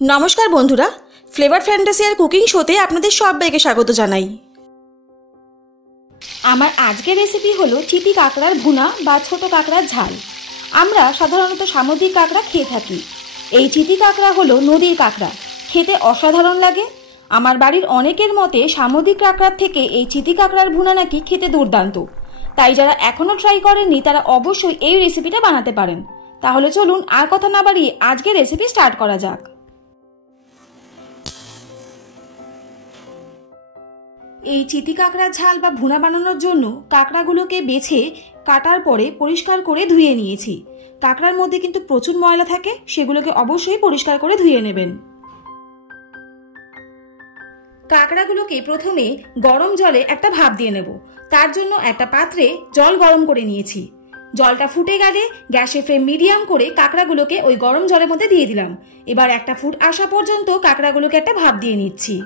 नमस्कार बंधुरा flavour fantasy और कुकिंग शोते आपनादेर सबाइके स्वागत जानाई। आमार आजकेर रेसिपि हलो चिति काकड़ार भुना बा छोटो काकड़ार झाल। आमरा साधारणत सामुद्रिक काकड़ा खेये थाकि। एई चिति काकड़ा हलो नदीर काकड़ा, खेते असाधारण लागे। आमार बाड़ीर अनेकेर मते सामुद्रिक काकड़ार थेके एई चिति काकड़ार भुना नाकि खेते दुर्दान्त। ताई जारा एखोनो ट्राई करेननि तारा अवश्यई एई रेसिपिटा बानाते पारेन। ताहले चलुन आर कथा ना बाड़िये आजकेर रेसिपि स्टार्ट करा जाक। এই চিতি কাঁকড়ার ঝাল বা ভুনা বানানোর জন্য কাঁকড়াগুলোকে বেছে কাটার পরে পরিষ্কার করে ধুয়ে নিয়েছি। কাঁকড়ার মধ্যে কিন্তু প্রচুর ময়লা থাকে, সেগুলোকে অবশ্যই পরিষ্কার করে ধুয়ে নেবেন। কাঁকড়াগুলোকে প্রথমে গরম জলে একটা ভাপ দিয়ে নেব। তার জন্য একটা পাত্রে জল গরম করে নিয়েছি। জলটা ফুটে গেলে গ্যাসের ফ্লেম মিডিয়াম করে কাঁকড়াগুলোকে ওই গরম জলের মধ্যে দিয়ে দিলাম। এবার একটা ফুট আসা পর্যন্ত কাঁকড়াগুলোকে একটা ভাপ দিয়ে নিচ্ছি।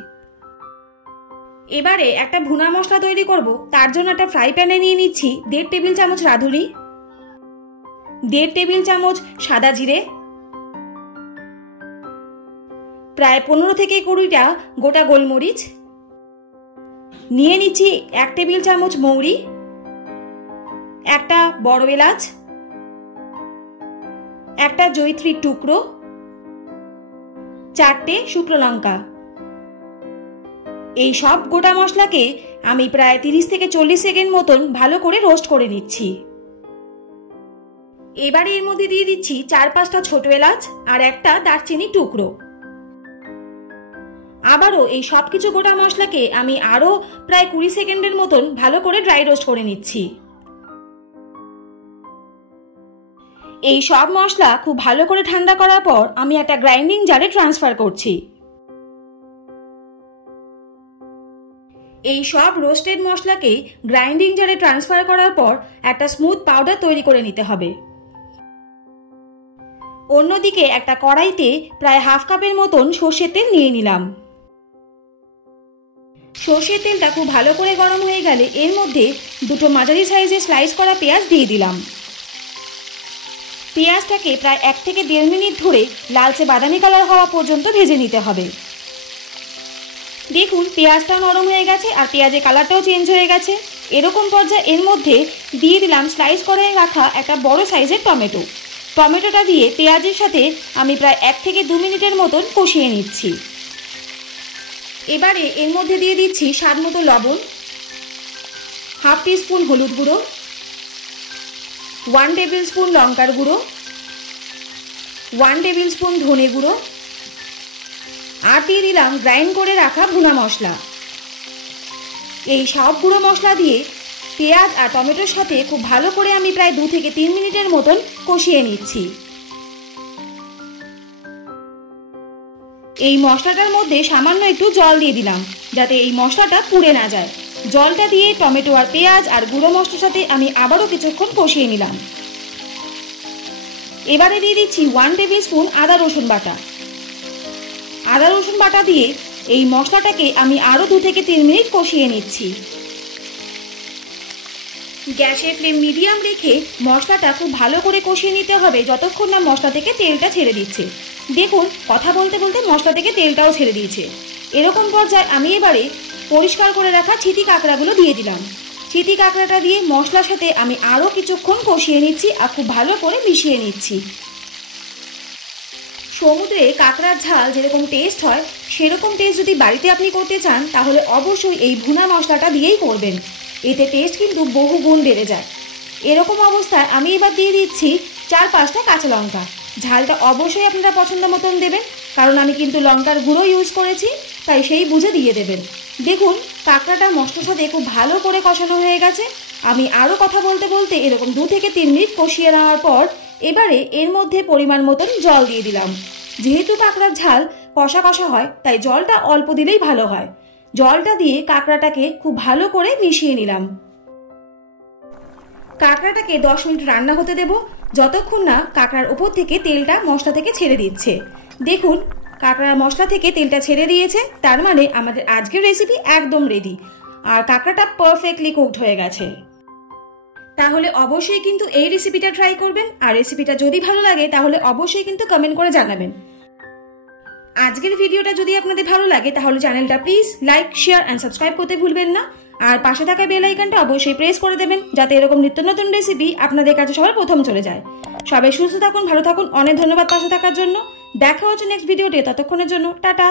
এবারে একটা ভুনা মশলা তৈরি করব। তার জন্য একটা ফ্রাই প্যানে নিয়ে নিচ্ছি 1.5 টেবিল চামচ রাঁধুনি, 1.5 টেবিল চামচ সাদা জিরে, প্রায় 15 থেকে 20টা গোটা গোলমরিচ, নিয়ে নিচ্ছি 1 টেবিল চামচ মৌরি, একটা বড় এলাচ, একটা জয়িত্রীর টুকরো, 4টে শুকনো লঙ্কা। এই সব গোটা মশলাকে আমি প্রায় 30 থেকে 40 সেকেন্ড মতন ভালো করে রোস্ট করে নিচ্ছি। এবারে এর মধ্যে দিয়ে দিচ্ছি 4-5টা ছোট এলাচ আর একটা দারচিনি টুকরো। আবারও এই সবকিছু গোটা মশলাকে আমি আরো প্রায় 20 সেকেন্ডের মতন ভালো করে ড্রাই রোস্ট করে নিচ্ছি। এই সব মশলা খুব ভালো করে ঠান্ডা করার পর আমি একটা গ্রাইন্ডিং জারে ট্রান্সফার করছি। এই সব রোস্টেড মশলাকে গ্রাইন্ডিং জারে ট্রান্সফার করার পর একটা স্মুথ পাউডার তৈরি করে নিতে হবে। অন্যদিকে একটা কড়াইতে প্রায় হাফ কাপের মতন সরষের তেল নিয়ে নিলাম। সরষের তেলটা খুব ভালো করে গরম হয়ে গেলে এর মধ্যে দুটো মাঝারি সাইজের স্লাইস করা পেঁয়াজ দিয়ে দিলাম। পেঁয়াজটাকে প্রায় 1 থেকে 1.5 মিনিট ধরে লালচে বাদামি কালার হওয়া পর্যন্ত ভেজে নিতে হবে। দেখুন পেঁয়াজটাও নরম হয়ে গেছে আর পেঁয়াজের কালারটাও চেঞ্জ হয়ে গেছে। এরকম পর্যায়ে এর মধ্যে দিয়ে দিলাম স্লাইস করে রাখা একটা বড় সাইজের টমেটো। টমেটোটা দিয়ে পেঁয়াজের সাথে আমি প্রায় 1 থেকে 2 মিনিটের মতন কষিয়ে নিচ্ছি। এবারে এর মধ্যে দিয়ে দিচ্ছি স্বাদ মতো লবণ, হাফ টিস্পুন হলুদ গুঁড়ো, 1 টেবিল স্পুন লঙ্কার গুঁড়ো, 1 টেবিল স্পুন ধনে গুঁড়ো, আর দিয়ে দিলাম গ্রাইন্ড করে রাখা ভুনা মশলা। এই সব গুঁড়ো মশলা দিয়ে পেঁয়াজ আর টমেটোর সাথে খুব ভালো করে আমি প্রায় 2 থেকে 3 মিনিটের মতন কষিয়ে নিচ্ছি। এই মশলাটার মধ্যে সামান্য একটু জল দিয়ে দিলাম যাতে এই মশলাটা পুড়ে না যায়। জলটা দিয়ে টমেটো আর পেঁয়াজ আর গুঁড়ো মশলার সাথে আমি আবারও কিছুক্ষণ কষিয়ে নিলাম। এবারে দিয়ে দিচ্ছি 1 টেবিল স্পুন আদা রসুন বাটা। আদা রসুন বাটা দিয়ে এই মশলাটাকে আমি আরো 2 থেকে 3 মিনিট কষিয়ে নিচ্ছি। গ্যাসের ফ্লেম মিডিয়াম রেখে মশলাটা খুব ভালো করে কষিয়ে নিতে হবে যতক্ষণ না মশলা থেকে তেলটা ছেড়ে দিচ্ছে। দেখুন কথা বলতে বলতে মশলা থেকে তেলটাও ছেড়ে দিয়েছে। এরকম পর্যায়ে আমি এবারে পরিষ্কার করে রাখা চিতি কাঁকড়াগুলো দিয়ে দিলাম। চিতি কাঁকড়াটা দিয়ে মশলার সাথে আমি আরো কিছুক্ষণ কষিয়ে নিচ্ছি আর খুব ভালো করে মিশিয়ে নিচ্ছি। সমুদ্রে কাঁকড়ার ঝাল যেরকম টেস্ট হয় সেরকম টেস্ট যদি বাড়িতে আপনি করতে চান তাহলে অবশ্যই এই ভুনা মশলাটা দিয়েই করবেন। এতে টেস্ট কিন্তু বহু গুণ বেড়ে যায়। এরকম অবস্থায় আমি এবার দিয়ে দিচ্ছি 4-5টা কাঁচা লঙ্কা। ঝালটা অবশ্যই আপনারা পছন্দ মতন দেবেন, কারণ আমি কিন্তু লঙ্কার গুঁড়ো ইউজ করেছি, তাই সেই বুঝে দিয়ে দেবেন। দেখুন কাঁকড়াটা মশলার সাথে খুব ভালো করে কষানো হয়ে গেছে। আমি আরও কথা বলতে বলতে এরকম 2 থেকে 3 মিনিট কষিয়ে নেওয়ার পর এবারে এর মধ্যে পরিমাণ মতন জল দিয়ে দিলাম। যেহেতু কাঁকড়ার ঝাল কষা কষা হয় তাই জলটা অল্প দিলেই ভালো হয়। জলটা দিয়ে কাঁকড়াটাকে খুব ভালো করে মিশিয়ে নিলাম। কাঁকড়াটাকে 10 মিনিট রান্না হতে দেব যতক্ষণ না কাঁকড়ার উপর থেকে তেলটা মশলা থেকে ছেড়ে দিচ্ছে। দেখুন কাঁকড়ার মশলা থেকে তেলটা ছেড়ে দিয়েছে, তার মানে আমাদের আজকের রেসিপি একদম রেডি আর কাঁকড়াটা পারফেক্টলি কুকড হয়ে গেছে। তাহলে অবশ্যই কিন্তু এই রেসিপিটা ট্রাই করবেন আর রেসিপিটা যদি ভালো লাগে তাহলে অবশ্যই কিন্তু কমেন্ট করে জানাবেন। আজকের ভিডিওটা যদি আপনাদের ভালো লাগে তাহলে চ্যানেলটা please like, share and subscribe করতে ভুলবেন না। আর পাশে থাকা বেল আইকনটা অবশ্যই প্রেস করে দেবেন, যাতে এরকম নিত্য নতুন রেসিপি আপনাদের কাছে সবার প্রথম চলে যায়। সবাই সুস্থ থাকুন, ভালো থাকুন। অনেক ধন্যবাদ পাশে থাকার জন্য। দেখা হচ্ছে নেক্সট ভিডিওতে, ততক্ষণের জন্য টাটা।